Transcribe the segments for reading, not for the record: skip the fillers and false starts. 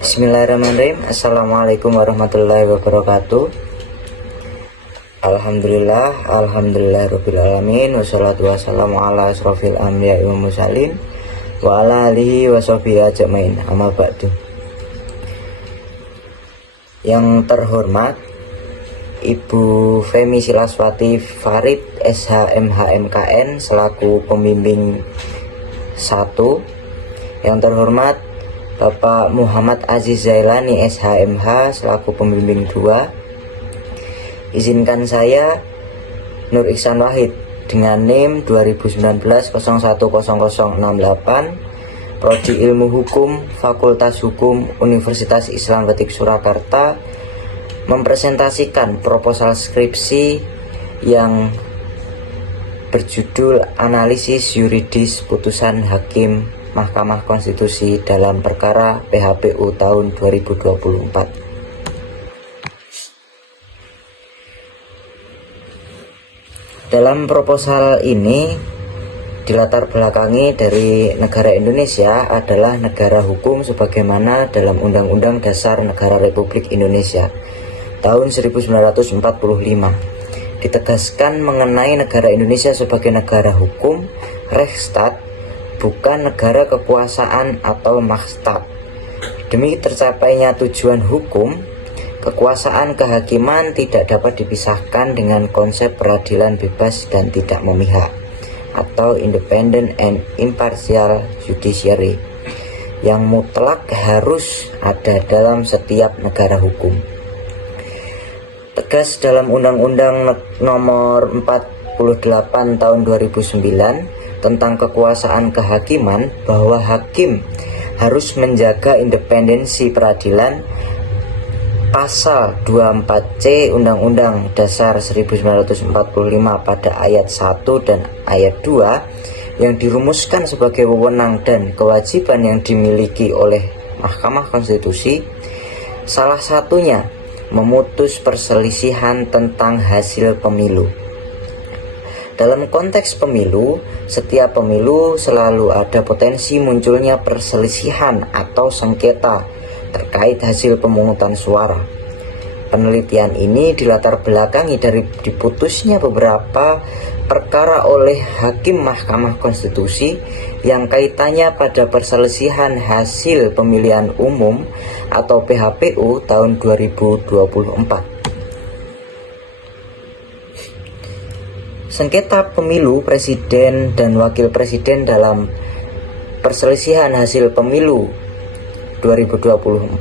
Bismillahirrahmanirrahim. Assalamualaikum warahmatullahi wabarakatuh. Alhamdulillahirabbil alamin, wassalatu wassalamu ala asrofil anbiya'i wal mursalin wa ala alihi wa sahbihi ajmain. Amma ba'du. Yang terhormat Ibu Femi Silaswati Farid SHMHMKN selaku pembimbing 1. Yang terhormat Bapak Muhammad Aziz Zailani SHMH selaku pembimbing 2. Izinkan saya Nur Iksan Wahid dengan NIM 2019-010068, Prodi Ilmu Hukum, Fakultas Hukum Universitas Islam Batik Surakarta, mempresentasikan proposal skripsi yang berjudul Analisis Yuridis Putusan Hakim Mahkamah Konstitusi dalam perkara PHPU tahun 2024. Dalam proposal ini dilatar belakangi dari negara Indonesia adalah negara hukum sebagaimana dalam Undang-Undang Dasar Negara Republik Indonesia tahun 1945. Ditegaskan mengenai negara Indonesia sebagai negara hukum, Rechtsstaat, bukan negara kekuasaan atau Machtstaat. Demi tercapainya tujuan hukum, kekuasaan kehakiman tidak dapat dipisahkan dengan konsep peradilan bebas dan tidak memihak atau independent and impartial judiciary yang mutlak harus ada dalam setiap negara hukum. Tegas dalam Undang-Undang Nomor 48 Tahun 2009 tentang kekuasaan kehakiman bahwa hakim harus menjaga independensi peradilan. Pasal 24C Undang-Undang Dasar 1945 pada ayat 1 dan ayat 2 yang dirumuskan sebagai wewenang dan kewajiban yang dimiliki oleh Mahkamah Konstitusi, salah satunya memutus perselisihan tentang hasil pemilu. Dalam konteks pemilu, setiap pemilu selalu ada potensi munculnya perselisihan atau sengketa terkait hasil pemungutan suara. Penelitian ini dilatar belakangi dari diputusnya beberapa perkara oleh Hakim Mahkamah Konstitusi yang kaitannya pada perselisihan hasil pemilihan umum atau PHPU tahun 2024. Sengketa pemilu presiden dan wakil presiden dalam perselisihan hasil pemilu 2024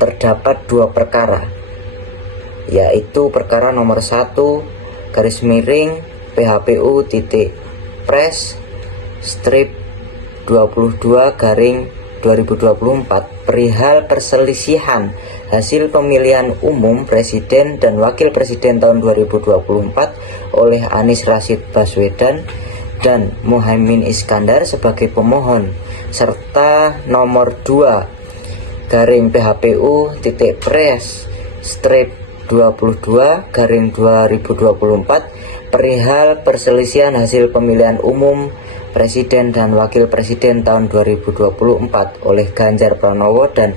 terdapat dua perkara, yaitu perkara nomor 1 garis miring PHPU titik pres strip 22 garing 2024 perihal perselisihan hasil pemilihan umum presiden dan wakil presiden tahun 2024 oleh Anies Rashid Baswedan dan Muhaimin Iskandar sebagai pemohon, serta nomor 2 garing PHPU titik pres strip 22 garing 2024 perihal perselisihan hasil pemilihan umum presiden dan wakil presiden tahun 2024 oleh Ganjar Pranowo dan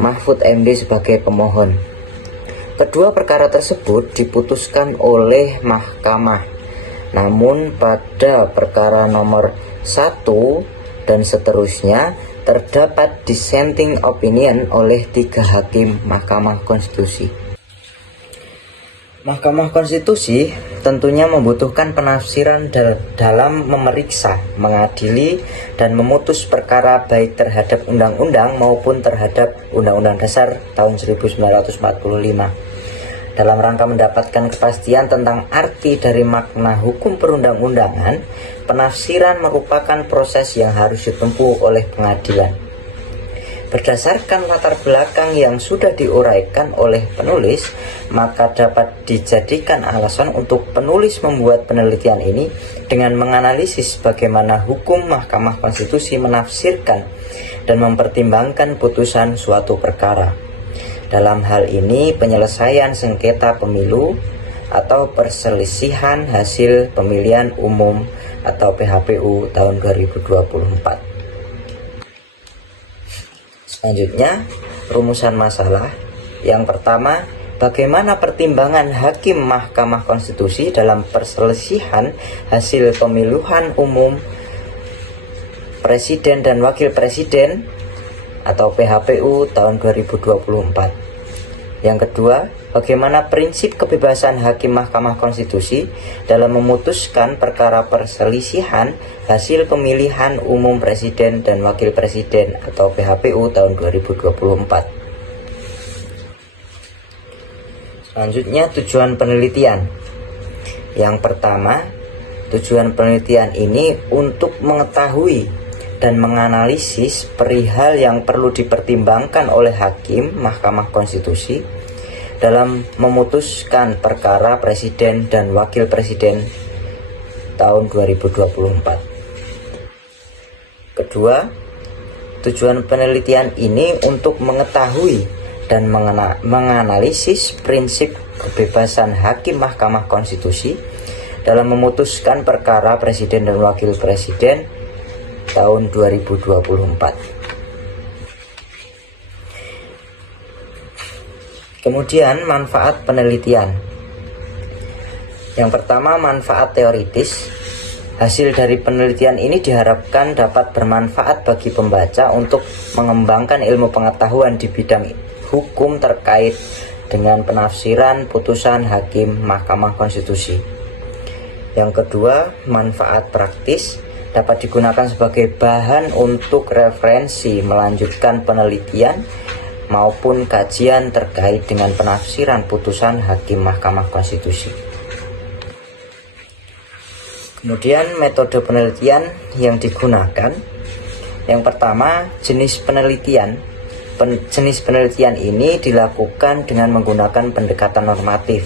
Mahfud MD sebagai pemohon. Kedua perkara tersebut diputuskan oleh Mahkamah. Namun pada perkara nomor 1 dan seterusnya terdapat dissenting opinion oleh 3 hakim Mahkamah Konstitusi. Mahkamah Konstitusi tentunya membutuhkan penafsiran dalam memeriksa, mengadili, dan memutus perkara baik terhadap undang-undang maupun terhadap Undang-Undang Dasar tahun 1945. Dalam rangka mendapatkan kepastian tentang arti dari makna hukum perundang-undangan, penafsiran merupakan proses yang harus ditempuh oleh pengadilan. Berdasarkan latar belakang yang sudah diuraikan oleh penulis, maka dapat dijadikan alasan untuk penulis membuat penelitian ini dengan menganalisis bagaimana hukum Mahkamah Konstitusi menafsirkan dan mempertimbangkan putusan suatu perkara. Dalam hal ini, penyelesaian sengketa pemilu atau perselisihan hasil pemilihan umum atau PHPU tahun 2024. Selanjutnya, rumusan masalah. Yang pertama, bagaimana pertimbangan hakim Mahkamah Konstitusi dalam perselisihan hasil pemilihan umum Presiden dan Wakil Presiden atau PHPU tahun 2024. Yang kedua, bagaimana prinsip kebebasan hakim Mahkamah Konstitusi dalam memutuskan perkara perselisihan hasil pemilihan umum Presiden dan Wakil Presiden atau PHPU tahun 2024. Selanjutnya, tujuan penelitian. Yang pertama, tujuan penelitian ini untuk mengetahui dan menganalisis perihal yang perlu dipertimbangkan oleh hakim Mahkamah Konstitusi dalam memutuskan perkara Presiden dan Wakil Presiden tahun 2024. Kedua, tujuan penelitian ini untuk mengetahui dan menganalisis prinsip kebebasan hakim Mahkamah Konstitusi dalam memutuskan perkara Presiden dan Wakil Presiden tahun 2024. Kemudian manfaat penelitian. Yang pertama, manfaat teoritis. Hasil dari penelitian ini diharapkan dapat bermanfaat bagi pembaca untuk mengembangkan ilmu pengetahuan di bidang hukum terkait dengan penafsiran putusan hakim Mahkamah Konstitusi. Yang kedua, manfaat praktis. Dapat digunakan sebagai bahan untuk referensi melanjutkan penelitian maupun kajian terkait dengan penafsiran putusan hakim Mahkamah Konstitusi. Kemudian metode penelitian yang digunakan. Yang pertama, jenis penelitian. Jenis penelitian ini dilakukan dengan menggunakan pendekatan normatif.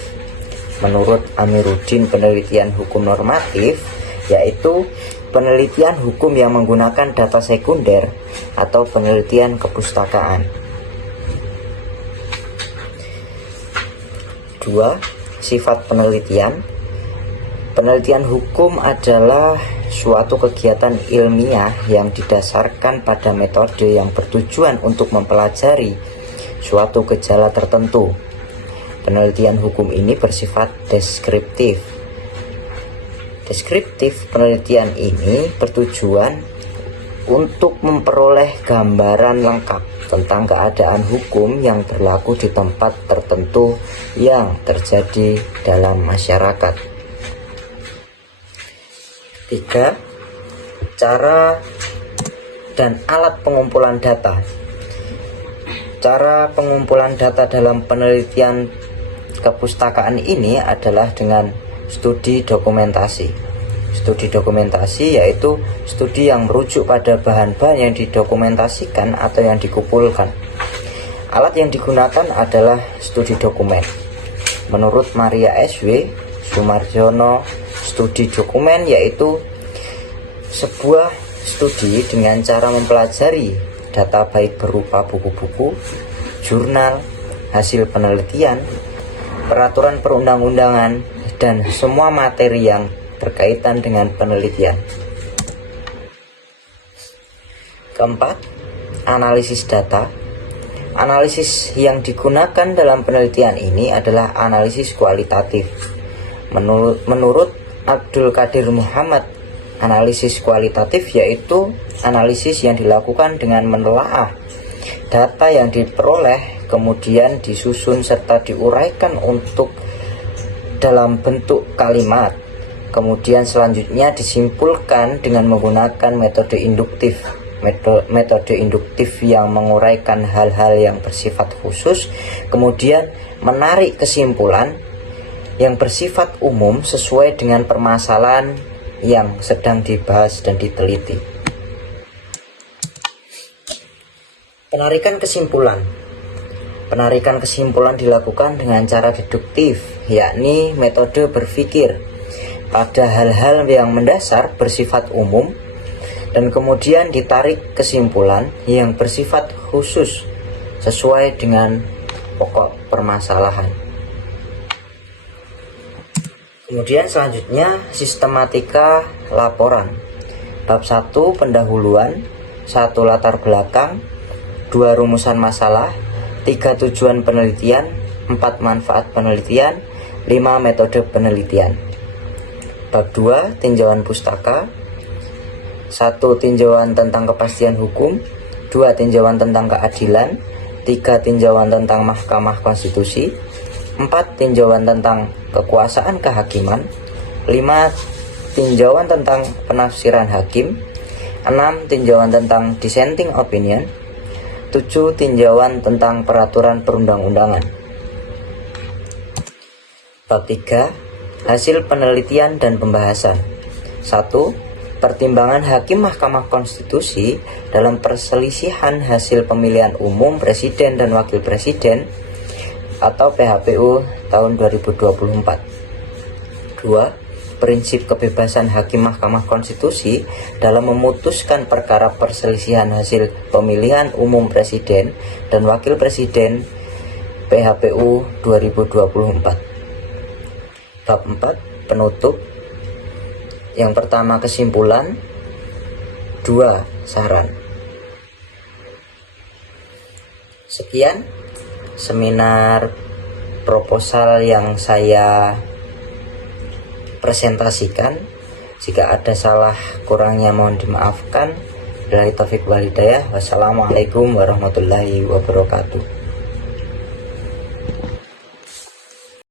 Menurut Amiruddin, penelitian hukum normatif yaitu penelitian hukum yang menggunakan data sekunder atau penelitian kepustakaan. 2. Sifat penelitian. Penelitian hukum adalah suatu kegiatan ilmiah yang didasarkan pada metode yang bertujuan untuk mempelajari suatu gejala tertentu. Penelitian hukum ini bersifat deskriptif. Deskriptif penelitian ini bertujuan untuk memperoleh gambaran lengkap tentang keadaan hukum yang berlaku di tempat tertentu yang terjadi dalam masyarakat. 3. Cara dan alat pengumpulan data. Cara pengumpulan data dalam penelitian kepustakaan ini adalah dengan studi dokumentasi. Studi dokumentasi yaitu studi yang merujuk pada bahan-bahan yang didokumentasikan atau yang dikumpulkan. Alat yang digunakan adalah studi dokumen. Menurut Maria S.W. Sumarjono, studi dokumen yaitu sebuah studi dengan cara mempelajari data baik berupa buku-buku, jurnal, hasil penelitian, peraturan perundang-undangan, dan semua materi yang berkaitan dengan penelitian. Keempat, analisis data. Analisis yang digunakan dalam penelitian ini adalah analisis kualitatif. Menurut Abdul Qadir Muhammad, analisis kualitatif yaitu analisis yang dilakukan dengan menelaah data yang diperoleh, kemudian disusun serta diuraikan untuk dalam bentuk kalimat, kemudian selanjutnya disimpulkan dengan menggunakan metode induktif. Metode induktif yang menguraikan hal-hal yang bersifat khusus, kemudian menarik kesimpulan yang bersifat umum sesuai dengan permasalahan yang sedang dibahas dan diteliti. Penarikan kesimpulan. Penarikan kesimpulan dilakukan dengan cara deduktif, yakni metode berpikir pada hal-hal yang mendasar bersifat umum dan kemudian ditarik kesimpulan yang bersifat khusus sesuai dengan pokok permasalahan. Kemudian selanjutnya sistematika laporan. Bab 1 pendahuluan, 1 latar belakang, 2 2 rumusan masalah, 3 tujuan penelitian, 4 manfaat penelitian, 5 metode penelitian. Bab 2 tinjauan pustaka. 1 tinjauan tentang kepastian hukum, 2 tinjauan tentang keadilan, 3 tinjauan tentang Mahkamah Konstitusi, 4 tinjauan tentang kekuasaan kehakiman, 5 tinjauan tentang penafsiran hakim, 6 tinjauan tentang dissenting opinion, 7 tinjauan tentang peraturan perundang-undangan. Bab 3 hasil penelitian dan pembahasan. 1. Pertimbangan Hakim Mahkamah Konstitusi dalam perselisihan hasil pemilihan umum Presiden dan Wakil Presiden atau PHPU tahun 2024. 2. Prinsip kebebasan Hakim Mahkamah Konstitusi dalam memutuskan perkara perselisihan hasil pemilihan umum Presiden dan Wakil Presiden PHPU 2024. Bab 4 penutup. Yang pertama kesimpulan, 2 saran. Sekian seminar proposal yang saya presentasikan. Jika ada salah kurangnya mohon dimaafkan. Billahi taufiq wal hidayah. Wassalamualaikum warahmatullahi wabarakatuh.